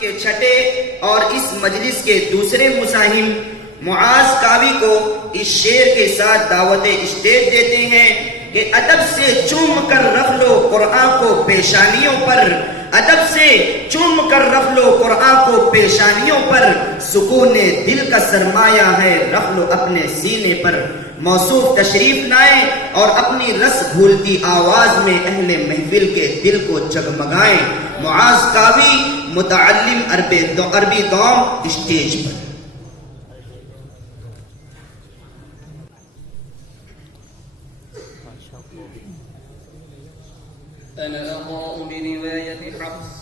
के छठे और इस मजलिस के दूसरे मुसाहिम मुआज कावी को इस शेर के साथ दावत स्टेज देते हैं कि अदब से चूम कर रख लो कुरान को पेशानियों पर, अदब से चूम कर रख लो कुरान को पेशानियों पर, सुकून दिल का सरमाया है रख लो अपने सीने पर। मौसूफ तशरीफ लाए और अपनी रस भूलती आवाज में अहले महफिल के दिल को जगमगाएं। मुआज कावी मुतअल्लिम अरबी दौम स्टेज पर। أنا أقرأ برواية حفص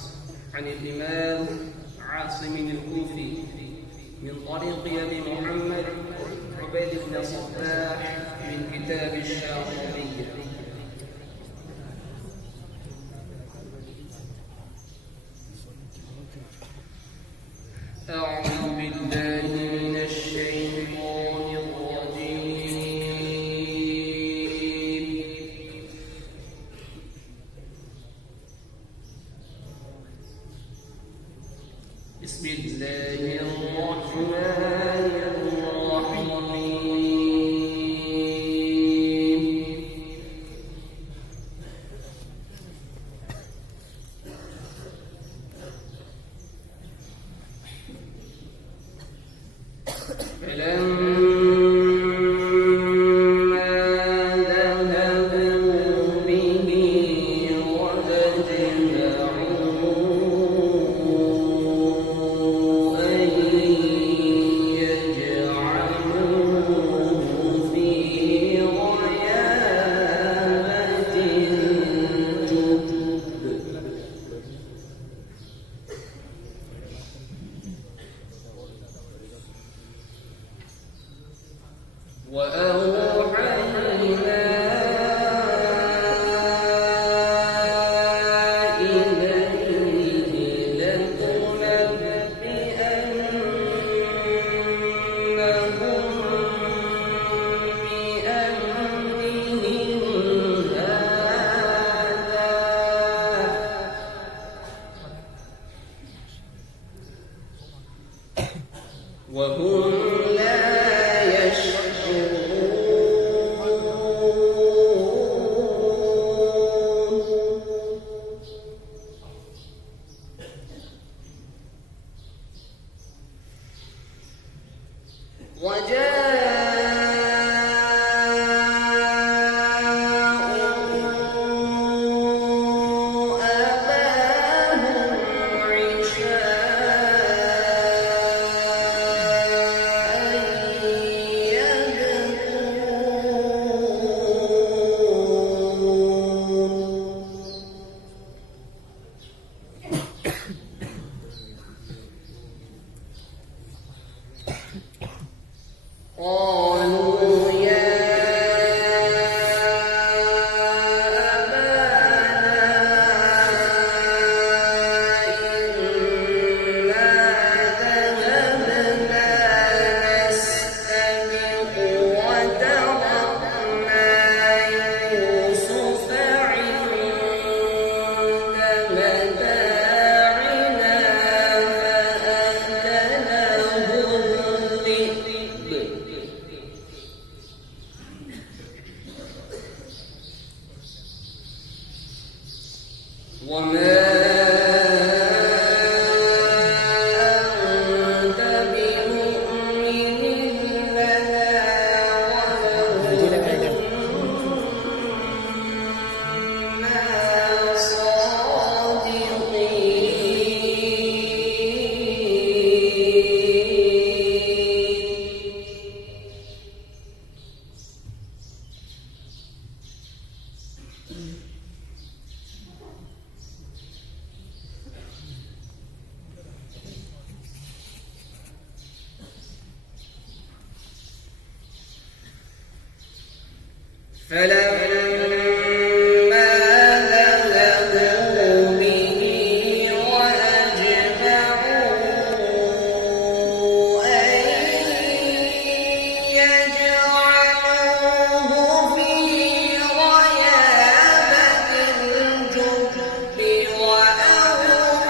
عن الإمام عاصم الكوفي من طريق أبي محمد عبيد بن صباح من كتاب الشاطبية. أعوذ بالله من الشيطان الرجيم. بسم الله الرحمن الرحيم. فلما ذهبوا به وأجمعوا أن يجعلوه في غيابة الجب وأوحينا إليه لتنبئنهم بأمرهم هذا وهم لا وجاءوا أباهم عشاء قالوا يا أبانا إنا ذهبنا نستبق وتركنا يوسف عند متاعنا فأكله الذئب وما أنت بمؤمن لنا ولو كنا صادقين. فلما ذهبوا به وأجمعوا أن يجعلوه في غيابة الجب وأوحينا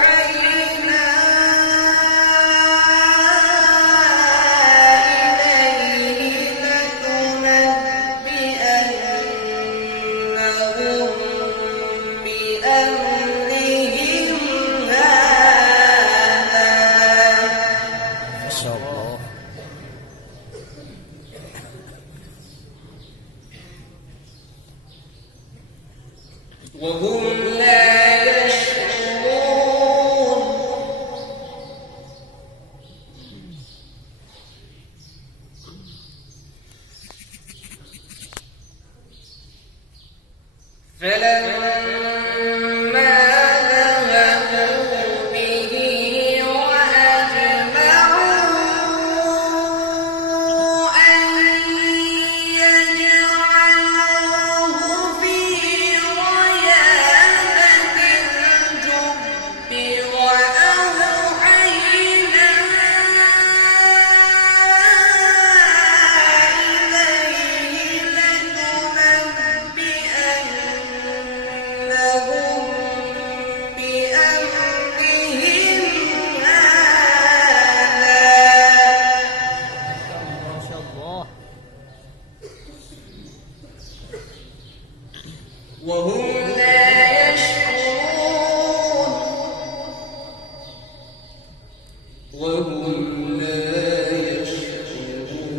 وهم لا يشعرون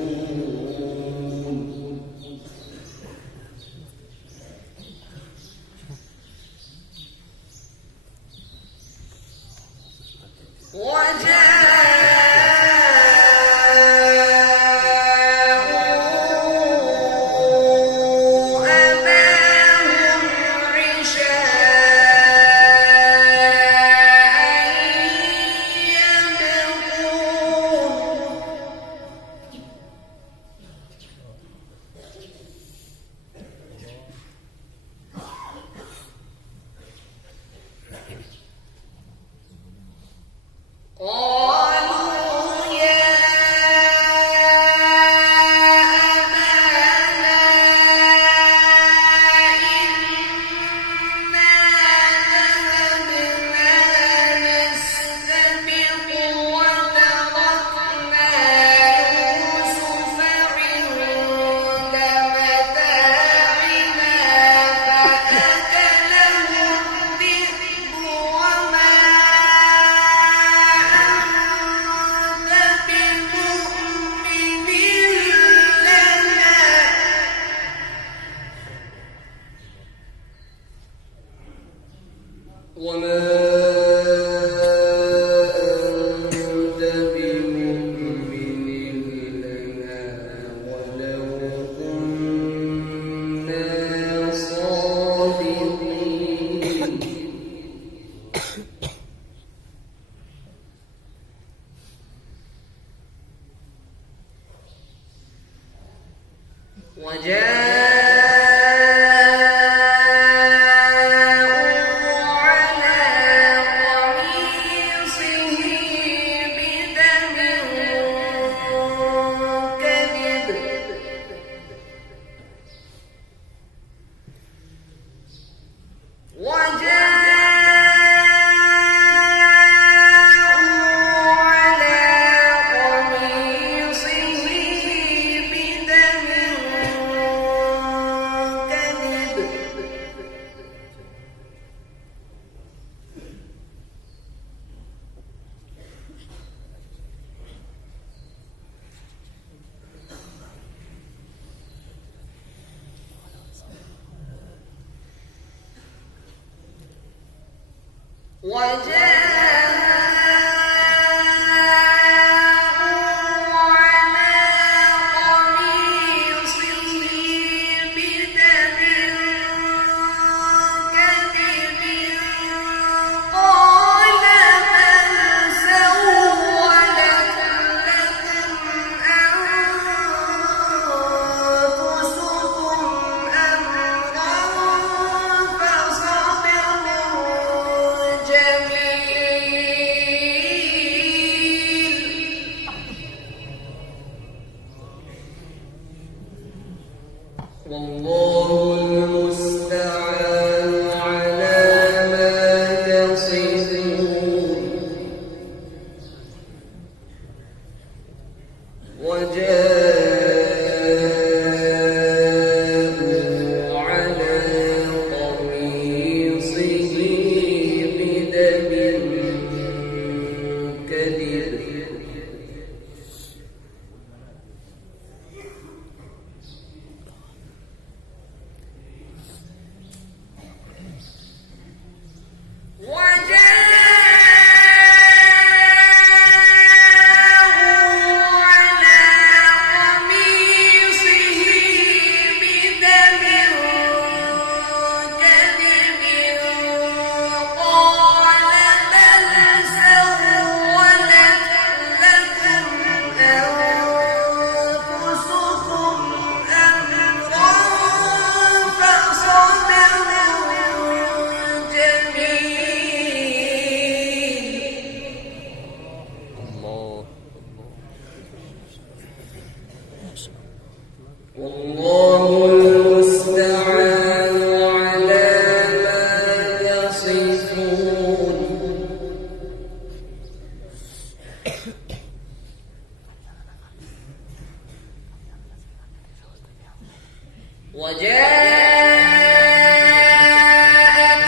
وجاءت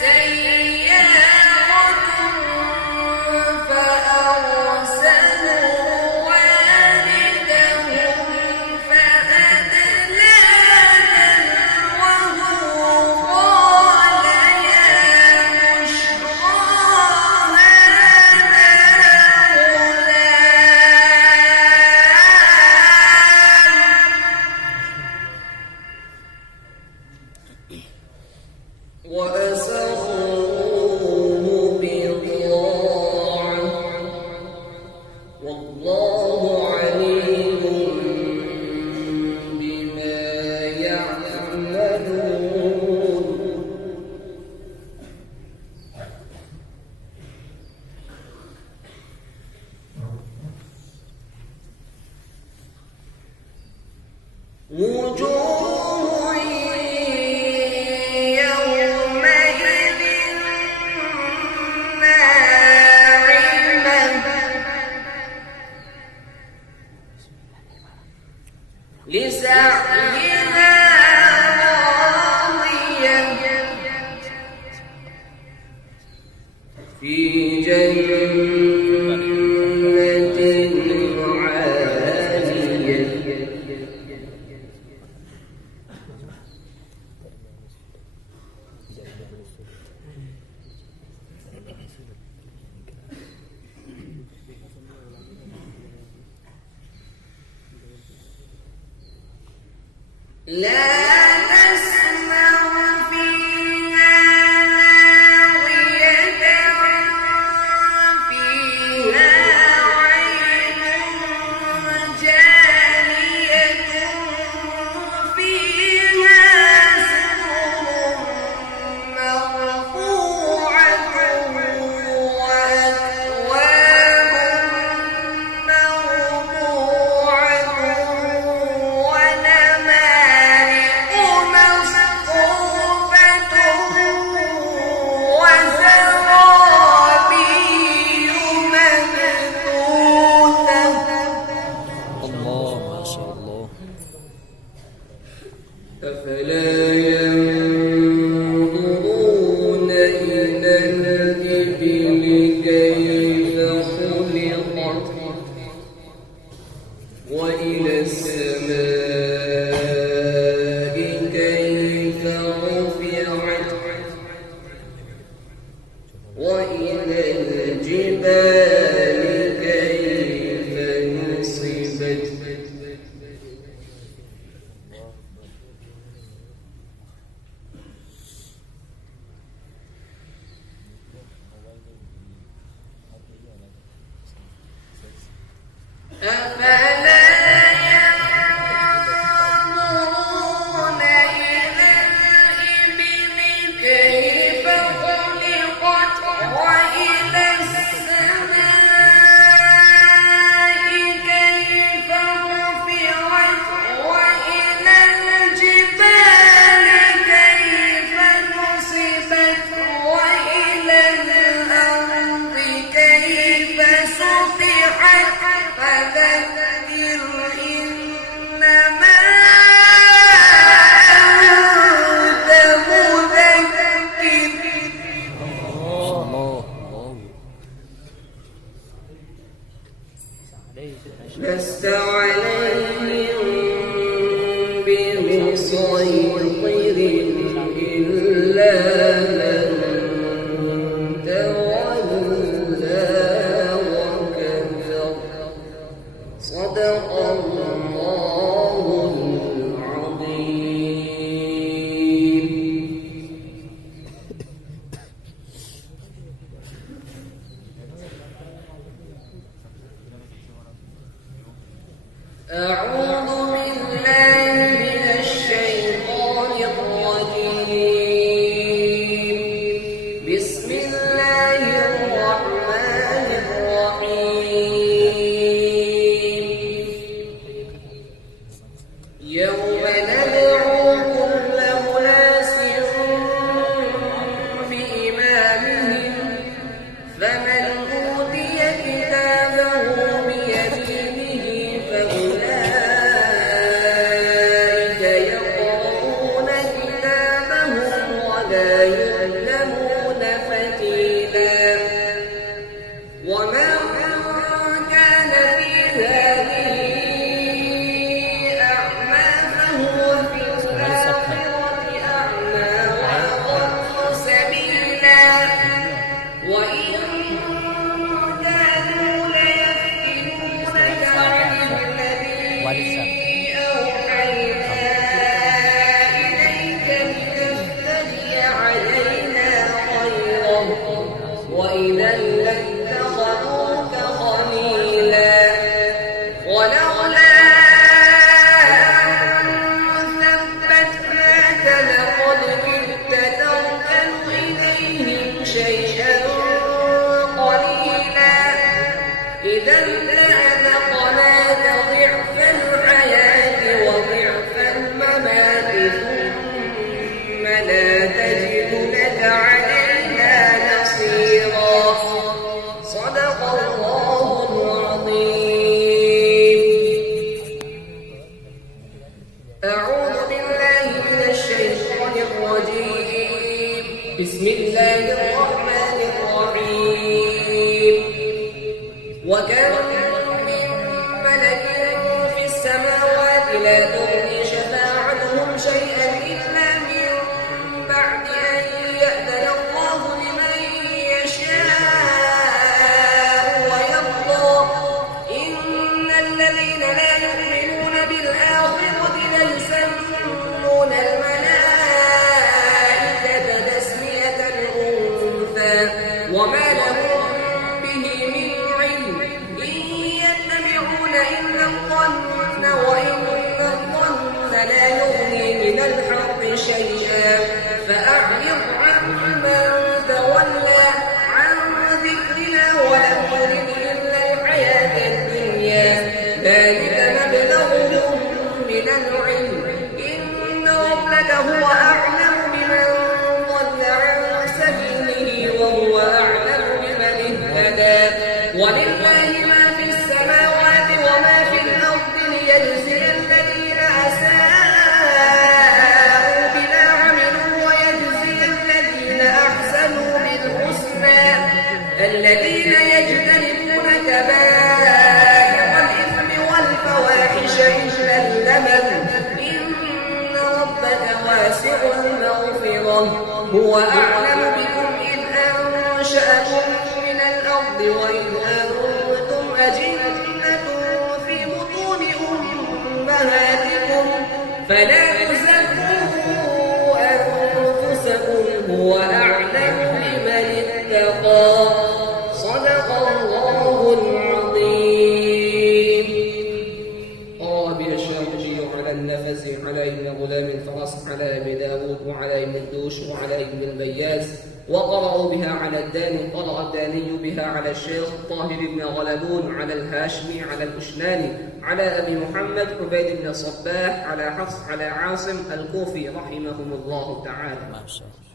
سيارة فأرسلنا وجوه يومئذ ناعمة لسعيها راضية في جنة عالية لا تسمع فيها لاغية فيها عين جارية فيها سرر مرفوعة وأكواب موضوعة ونمارق مصفوفة وزرابي مبثوثة الله ما شاء الله. أفلا ينظرون إلى الإبل كيف خلقت وإلى السماء كيف رفعت وإلى الجبال كيف نصبت أفلا ينظرون إلى الإبل كيف خلقت وإلى السماء كيف رفعت وإلى الجبال كيف نصبت وإلى الأرض كيف سطحت فذكر إنما أنت مذكر الله لست عليهم بمسيطر إلا من تولى وكفر صدق الله العظيم. أعوذ بالله من الشيطان الرجيم. بسم الله الرحمن الرحيم. يوم ندعو كل أناس بإمامهم فمن أوتي كتابه بيمينه فأولئك يقرؤون كتابهم ولا يظلمون فتيلا ومن كان في هذه أعمى فهو في الآخرة أعمى وأضل سبيلا وإن كانوا ليفتنونك عن الذي أوحينا إليك لتفتري علينا غيره وإذا لاتخذوك صدق الله العظيم. أعوذ بالله من الشيطان الرجيم. بسم الله الرحمن الرحيم. وكم من ملك في السماوات لا تغني شفاعتهم شيئا إلا من بعد أن يأذن الله لمن يشاء ويرضى. إن الذين لا يؤمنون بالآخرة ليسمون الملائكة تسمية الأنثى وما لهم به من علم إن يتبعون إلا الظن وإن الظن لا يغني من الحق شيئا. فأعرض عمن تولى عن ذكرنا ولم يرد إلا الحياة الدنيا ذلك مبلغهم من العلم إن ربك هو أعلم بمن ضل عن سبيله وهو أعلم بمن اهتدى. ولله ما في السماوات وما في الأرض ليجزي الذين أساءوا بما عملوا ويجزي الذين أحسنوا بالحسنى. الذين يجتنبون كبائر الإثم والفواحش إلا اللمم إن ربك واسع المغفرة هو أعلم بكم إذ أنشأكم من الأرض وإذ أنتم أجنة في بطون أمهاتكم فلا تزكوا أنفسكم هو أعلم بمن اتقى. صدق الله العظيم. قال به الشافعي على النفس على ابن غلام الفرس على ابن داود وعلى ابن الدوش وعلى ابن البياس وقرأوا بها على الداني. قرأ الداني بها على الشيخ طاهر بن غلبون على الهاشمي على الأشناني على أبي محمد عبيد بن صباح على حفص على عاصم الكوفي رحمهم الله تعالى. ما شاء الله.